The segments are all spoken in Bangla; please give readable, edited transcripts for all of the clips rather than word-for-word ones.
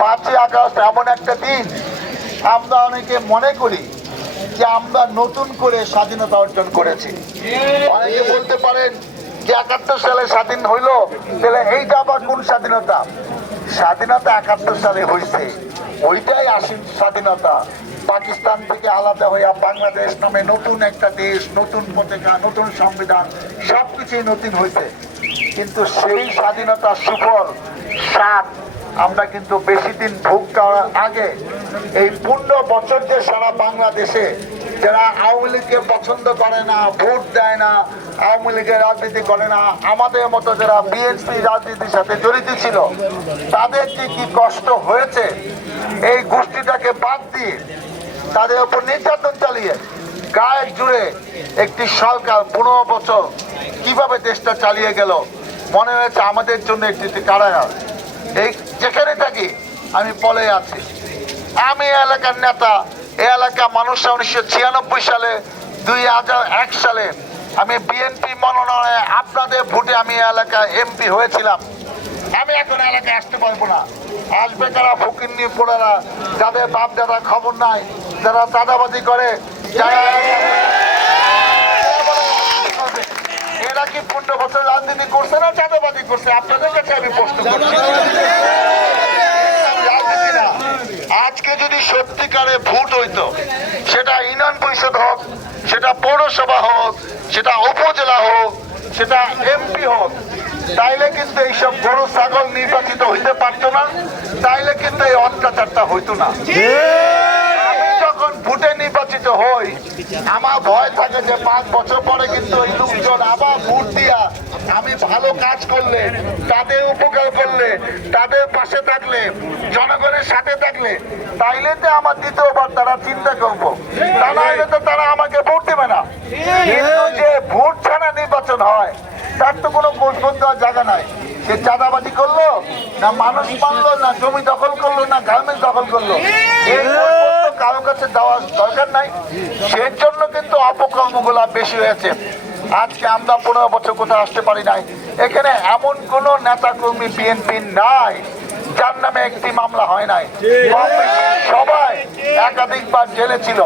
5ই আগস্ট এমন একটা দিন আমরা অনেকে মনে করি যে আমরা নতুন করে স্বাধীনতা অর্জন করেছি। অনেকে বলতে পারেন যে 71 সালে স্বাধীন হইলো, তাহলে এইটা আবার কোন স্বাধীনতা? স্বাধীনতা 71 সালে হয়েছে, ওইটাই আসেন স্বাধীনতা। পাকিস্তান থেকে আলাদা হইয়া বাংলাদেশ নামে নতুন একটা দেশ, নতুন পতাকা, নতুন সংবিধান, সবকিছুই নতুন হয়েছে। কিন্তু সেই স্বাধীনতার সুফল স্বাদ আমরা কিন্তু বেশি দিন ভোগ করার আগে এই 15 বছর যে সারা বাংলাদেশে যারা আওয়ামী লীগকে পছন্দ করে না, ভোট দেয় না, আওয়ামী লীগের রাজনীতি করে না, আমাদের মতো যারা বিএনপি রাজনীতির সাথে জড়িত ছিল, তাদের যে কি কষ্ট হয়েছে, এই গোষ্ঠীটাকে বাদ দিয়ে তাদের উপর নির্যাতন চালিয়ে গায়ের জুড়ে একটি সরকার 15 বছর কিভাবে দেশটা চালিয়ে গেল, মনে হয়েছে আমাদের জন্য একটি কারাগার। এই যেখানে থাকি আমি পলে আছি, আমি এলাকার নেতা, এই এলাকা মানুষরা 1996 সালে 2001 সালে আমি বিএনপি মনোনয়নে আপনাদের ভোটে আমি এলাকায় এমপি হয়েছিলাম। আমি এখন এলাকায় আসতে পারবো না, আসবে কারা? ফকিন্নি পোড়ারা, যাদের বাপ দাদা খবর নাই, যারা চাঁদাবাজি করে, যারা এরা কি 15 বছর রাজনীতি করছে না চাঁদাবাজি করছে? আপনাদের কাছে আমি প্রশ্ন করছি। আজকে যদি সত্যিকারে ভোট হইতো, সেটা ইউনিয়ন পরিষদ হোক, সেটা পৌরসভা হোক, সেটা উপজেলা হোক, সেটা এমপি হোক, তাইলে কিন্তু এইসব গরু ছাগল নির্বাচিত হইতে পারতো না, তাইলে কিন্তু এই অত্যাচারটা হইতো না। আমি যখন ভোটে নির্বাচিত হই, আমার ভয় থাকে যে 5 বছর পরে কিন্তু এই লোকজন আবার ভোট দিয়া আমি ভালো কাজ করলে, তাদের উপকার করলে, তাদের পাশে থাকলে, জনগণের সাথে থাকলে, তাইলে তো আমার দ্বিতীয়বার তারা চিন্তা করবো, তা নাহলে তো তারা আমাকে ভোট দেবে না। কিন্তু যে ভোট ছাড়া নির্বাচন হয়, তার তো কোনো গোলগোল দেওয়ার জায়গা নাই। সে চাঁদাবাজি করলো না, মানুষ মারলো না, জমি দখল করলো না, গার্মেন্টস দখল করলো, এই কারো কাছে দেওয়ার দরকার নাই। সেই জন্য কিন্তু অপকর্মগুলা বেশি হয়েছে। আজকে আমরা 15 বছর কোথাও আসতে পারি নাই। এখানে এমন কোন নেতা কর্মী বিএনপি নাই যার নামে একটি মামলা হয় নাই। সবাই একাধিকবার জেলে ছিল।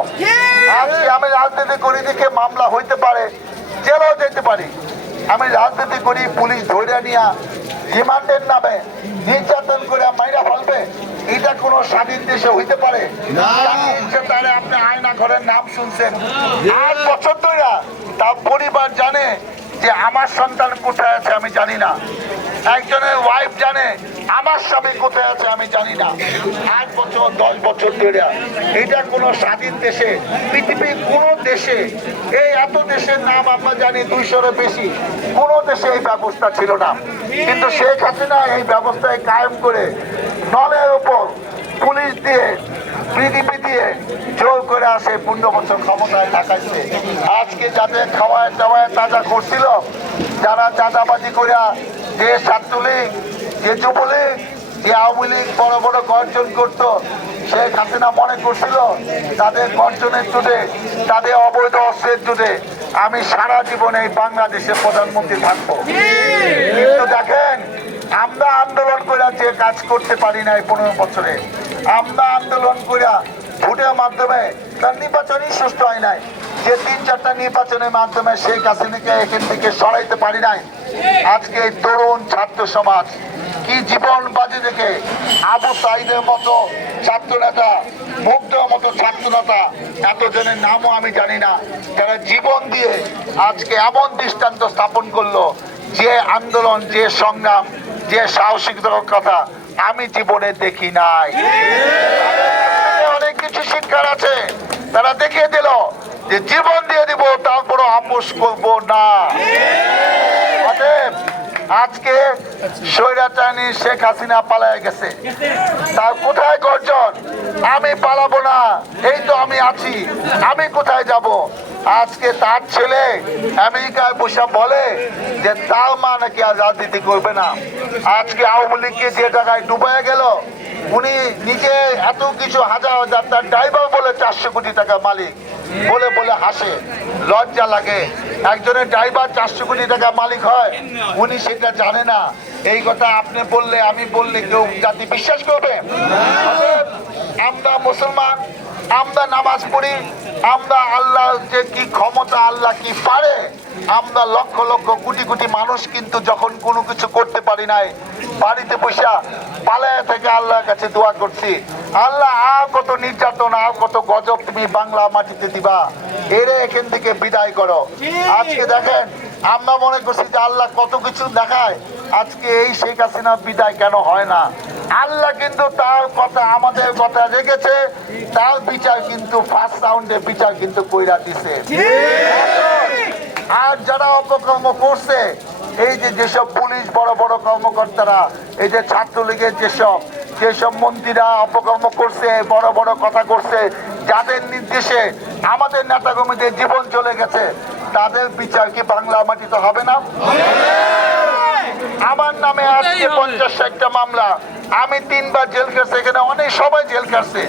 আজকে আমি রাজনীতি করি দেখে মামলা হইতে পারে, জেলেও যেতে পারি। আমি রাজনীতি করি, পুলিশ ধরে নিয়ে রিমান্ডের নামে নির্যাতন করে মাইরা ফেলবে, এটা কোন স্বাধীন দেশে হইতে পারে? তাহলে আপনি আয়না ঘরের নাম শুনছেন 8 বছর ধরে, তার পরিবার জানে যে আমার সন্তান কোথায় আছে আমি জানি না, একজনের ওয়াইফ জানে আমার স্বামী কোথায় আছে আমি জানি না। 8 বছর 10 বছর ধরে, এটা কোন স্বাধীন দেশে, পৃথিবীর কোন দেশে, এই এত দেশের নাম আমরা জানি 200-এর বেশি, কোন দেশে এই ব্যবস্থা ছিল না। কিন্তু শেখ হাসিনা এই ব্যবস্থায় কায়েম করে নলের উপর পুলিশ দিয়ে, বিডিপি দিয়ে জোর করে আসে 15 বছর ক্ষমতায় থাকাইছে। আজকে যাদের খাওয়ায় দাওয়ায় তাজা করছিল, যারা চাঁদাবাজি করিয়া, যে ছাত্রলীগ, যে যুবলীগ, যে আওয়ামী লীগ বড় বড় গর্জন করত, শেখ হাসিনা মনে করছিল তাদের গর্জনের জুড়ে, তাদের অবৈধ অস্ত্রের জুড়ে আমি সারা জীবনে এই বাংলাদেশে প্রধানমন্ত্রী থাকবো। কিন্তু দেখেন, আমরা আন্দোলন করে যে কাজ করতে পারি না এই 15 বছরে, আমরা আন্দোলন করে ভোটের মাধ্যমে, তার নির্বাচনই সুষ্ঠু হয় নাই, যে 3-4টা নির্বাচনের মাধ্যমে শেখ হাসিনাকে এখান থেকে সরাইতে পারি নাই। আজকে তরুণ ছাত্র সমাজ কি জীবন বাজি রেখে আবু সাইদের মতো ছাত্র নেতা, মুগ্ধর মতো ছাত্র নেতা, এতজনের নামও আমি জানি না, যারা জীবন দিয়ে আজকে এমন দৃষ্টান্ত স্থাপন করলো, যে আন্দোলন, যে সংগ্রাম, যে সাহসিকতার কথা আমি জীবনে দেখি নাই। অনেক কিছু শিক্ষার আছে, তারা দেখিয়ে দিল যে জীবন দিয়ে দিব, তারপরও আপোষ করবো না। আজকে স্বৈরাচারী শেখ হাসিনা পালায় গেছে, তার কোথায় গর্জন? আমি পালাবো না, এই তো আমি আছি, আমি কোথায় যাব? আজকে তার ছেলে আমেরিকায় বসে বলে যে তার মা নাকি আর রাজনীতি করবে না। আজকে আওয়ামী লীগকে যে টাকায় ডুবাইয়া গেল, উনি নিজে এত কিছু হাজার হাজার, তার ড্রাইভার বলে 400 কোটি টাকা মালিক, বলে বলে হাসে, লজ্জা লাগে। একজনের ড্রাইভার 400 কোটি টাকা মালিক হয়, উনি সেটা জানে না। এই কথা আপনি বললে আমি বললে কেউ জাতি বিশ্বাস করবে? আমরা মুসলমান, আমরা নামাজ পড়ি, আমরা আল্লাহ যে কি ক্ষমতা, আল্লাহ কি পারে, আমরা লক্ষ লক্ষ কোটি কোটি মানুষ কিন্তু যখন কোনো কিছু করতে পারি নাই, বাড়িতে বসে পালায়া থেকে আল্লাহর কাছে দোয়া করছি, আল্লাহ আর কত নির্যাতন, আর কত গজব তুমি বাংলা মাটিতে দিবা, এরে এখান থেকে বিদায় করো। আজকে দেখেন, আমরা মনে করছি যে আল্লাহ কত কিছু দেখায়, আজকে এই শেখ হাসিনা বিদায় কেন হয় না? আল্লাহ কিন্তু তার কথা, আমাদের কথা রেখেছে, তার বিচার কিন্তু ফার্স্ট রাউন্ডে বিচার কিন্তু কইরা দিছে। আর যারা অপকর্ম করছে, এই যে যেসব পুলিশ বড় বড় কর্মকর্তারা, এই যে ছাত্রলীগের যেসব মন্ত্রীরা অপকর্ম করছে, বড় বড় কথা করছে, যাদের নির্দেশে আমাদের নেতাকর্মীদের জীবন চলে গেছে, তাদের বিচার কি বাংলা মাটিতে হবে না? আমার নামে আজকে 50-60টা মামলা, আমি 3 বার জেল কাটছি, এখানে অনেক সবাই জেল কাটছে।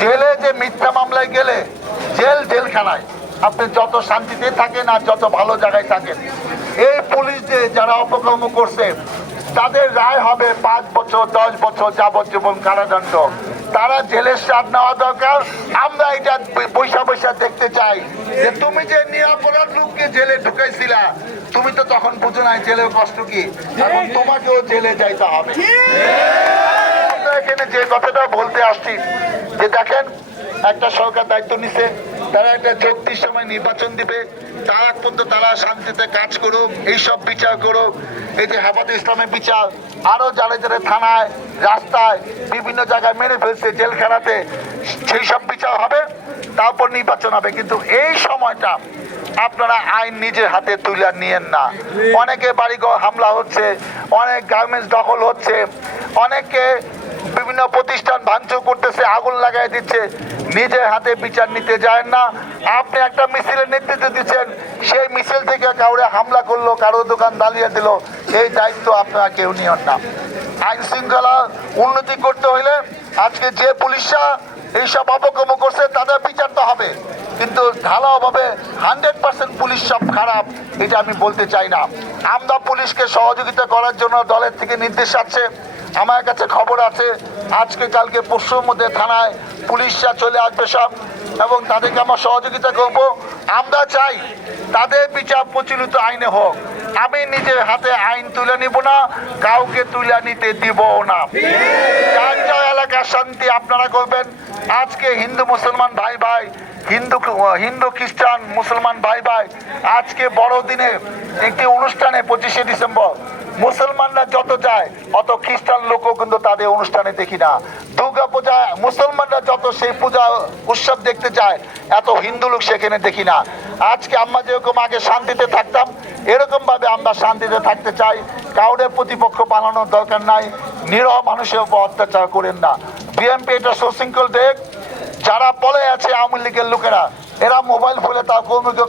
জেলে যে মিথ্যা মামলায় গেলে জেলখানায় আপনি যত শান্তিতে থাকেন আর যত ভালো জায়গায় থাকেন, এই পুলিশ যে যারা অপকর্ম করছে তাদের রায় হবে 5 বছর 10 বছর যাবজ্জীবন কারাদণ্ড। তারা জেলের স্বাদ নেওয়া দরকার। আমরা এটা পয়সা পয়সা দেখতে চাই যে তুমি যে নিরাপরাধ লোককে জেলে ঢুকাইছিলা, তুমি তো তখন বুঝো নাই জেলের কষ্ট কি, এখন তোমাকেও জেলে যাইতে হবে। আমরা এখানে যে কথাটা বলতে আসছি যে দেখেন, একটা সরকার দায়িত্ব নিছে, তারা একটা যুক্তির সময় নির্বাচন দিবে, তার আগ পর্যন্ত তারা শান্তিতে কাজ করুক, এইসব বিচার করুক। এই যে হেফাজতে ইসলামের বিচার, আরো যারা যারা থানায়, রাস্তায়, বিভিন্ন জায়গায় মেরে ফেলছে, জেলখানাতে, সেই সব বিচার হবে, তারপর নির্বাচন হবে। কিন্তু এই সময়টা আপনারা আইন নিজের হাতে তুলে নিয়েন না। অনেকে বাড়িঘর হামলা হচ্ছে, অনেক গার্মেন্টস দখল হচ্ছে, অনেকে বিভিন্ন প্রতিষ্ঠান ভাঙচুর করতেছে, আগুন লাগাই দিচ্ছে। নিজের হাতে বিচার নিতে যায় না। আপনি একটা মিছিলের নেতৃত্ব দিচ্ছেন, সেই মিছিল থেকে কাউরে হামলা করলো, কারো দোকান জ্বালিয়ে দিল, এই দায়িত্ব আপনারা কেউ নিয়েন না। আইন শৃঙ্খলা উন্নতি করতে হইলে আজকে যে পুলিশরা এইসব অপকর্ম করছে তাদের বিচার তো হবে, কিন্তু ঢালাওভাবে 100% পুলিশ সব খারাপ এটা আমি বলতে চাই না। আমরা পুলিশকে সহযোগিতা করার জন্য দলের থেকে নির্দেশ আছে, আমার কাছে খবর আছে আজকে কালকে পরশুর মধ্যে থানায় পুলিশরা চলে আসবে সব, এবং তাদেরকে আমরা সহযোগিতা করব। আমরা চাই তাদের বিচার প্রচলিত আইনে হোক। আমি নিজের হাতে আইন তুলে নিব না, কাউকে তুলে নিতে দিব না। যার যার এলাকার শান্তি আপনারা করবেন। আজকে হিন্দু মুসলমান ভাই ভাই, হিন্দু খ্রিস্টান মুসলমান ভাই ভাই, আজকে বড়দিনে একটি অনুষ্ঠানে 25শে ডিসেম্বর মুসলমানরা যত যায় অত খ্রিস্টান লোকও কিন্তু তাদের অনুষ্ঠানে দেখি না। দুর্গা পূজা মুসলমানরা যত সেই পূজা উৎসব দেখতে যায়, এত হিন্দু লোক সেখানে দেখি না। আজকে আমরা যেরকম আগে শান্তিতে থাকতাম, এরকম ভাবে আমরা শান্তিতে থাকতে চাই। কাউরে প্রতিপক্ষ বানানোর দরকার নাই, নিরহ মানুষের উপর অত্যাচার করেন না। বিএনপি এটা সুশৃঙ্খল দেখ, যারা বলে আছে আওয়ামী লীগের লোকেরা, এরা মোবাইল ফোনে তার কর্মীকে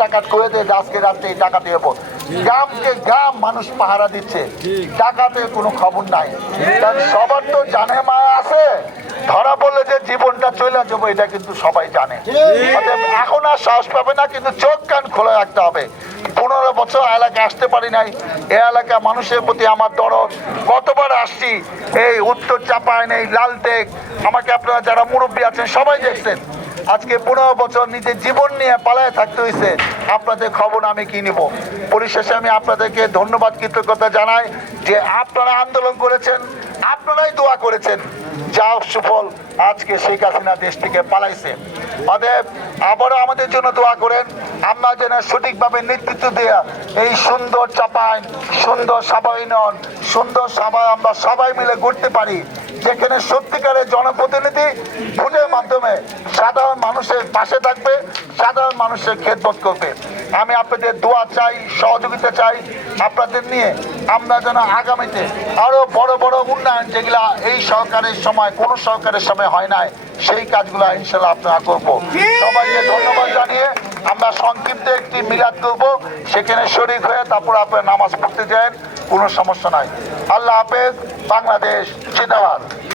ডাকাত করে দেয়, আজকে রাত্রে ডাকাতি হবো। গ্রামকে গ্রাম মানুষ পাহারা দিচ্ছে, ডাকাতের কোনো খবর নাই। সবার তো জানে মায়া আছে, ধরা বললে যে জীবনটা চলে যাবো এটা কিন্তু সবাই জানে। এখন আর সাহস পাবে না, কিন্তু চোখ কান খোলা রাখতে হবে। 15 বছর এলাকায় আসতে পারি নাই, এ এলাকা মানুষের প্রতি আমার দরদ। কতবার আসছি, এই উত্তর চাপায় নেই, লালটেক, আমাকে আপনারা যারা মুরব্বী আছেন সবাই দেখছেন। আজকে 15 বছর নিজের জীবন নিয়ে পালায় থাকতে হয়েছে, আপনাদের খবর আমি কি নিব। পরিশেষে আমি আপনাদেরকে ধন্যবাদ কৃতজ্ঞতা জানাই যে আপনারা আন্দোলন করেছেন, আপনারাই দোয়া করেছেন, যা সুফল আজকে শেখ হাসিনা দেশ থেকে পালাইছে। অতএব আবারও আমাদের জন্য দোয়া করেন, আমরা যেন সঠিকভাবে নেতৃত্ব দেয়া এই সুন্দর চাপাইন, সুন্দর সভা ইউনিয়ন, সুন্দর সভা আমরা সবাই মিলে করতে পারি, যেখানে সত্যিকারের জনপ্রতিনিধি ভোটের মাধ্যমে সাধারণ মানুষের পাশে থাকবে, সাধারণ মানুষের খেদমত করবে। আমি আপনাদের দোয়া চাই, সহযোগিতা চাই। আপনাদের নিয়ে আমরা যেন আগামীতে আরো বড় বড় উন্নয়ন, যেগুলা এই সরকারের সময় কোনো সরকারের সময় হয় নাই, সেই কাজগুলো ইনশাল্লাহ আপনারা করবো। সবাইকে ধন্যবাদ জানিয়ে আমরা সংক্ষিপ্ত একটি মিলাদ করব, সেখানে শরীক হয়ে তারপর আপনারা নামাজ পড়তে যান, কোনো সমস্যা নাই। আল্লাহ হাফেজ। বাংলাদেশ জিন্দাবাদ।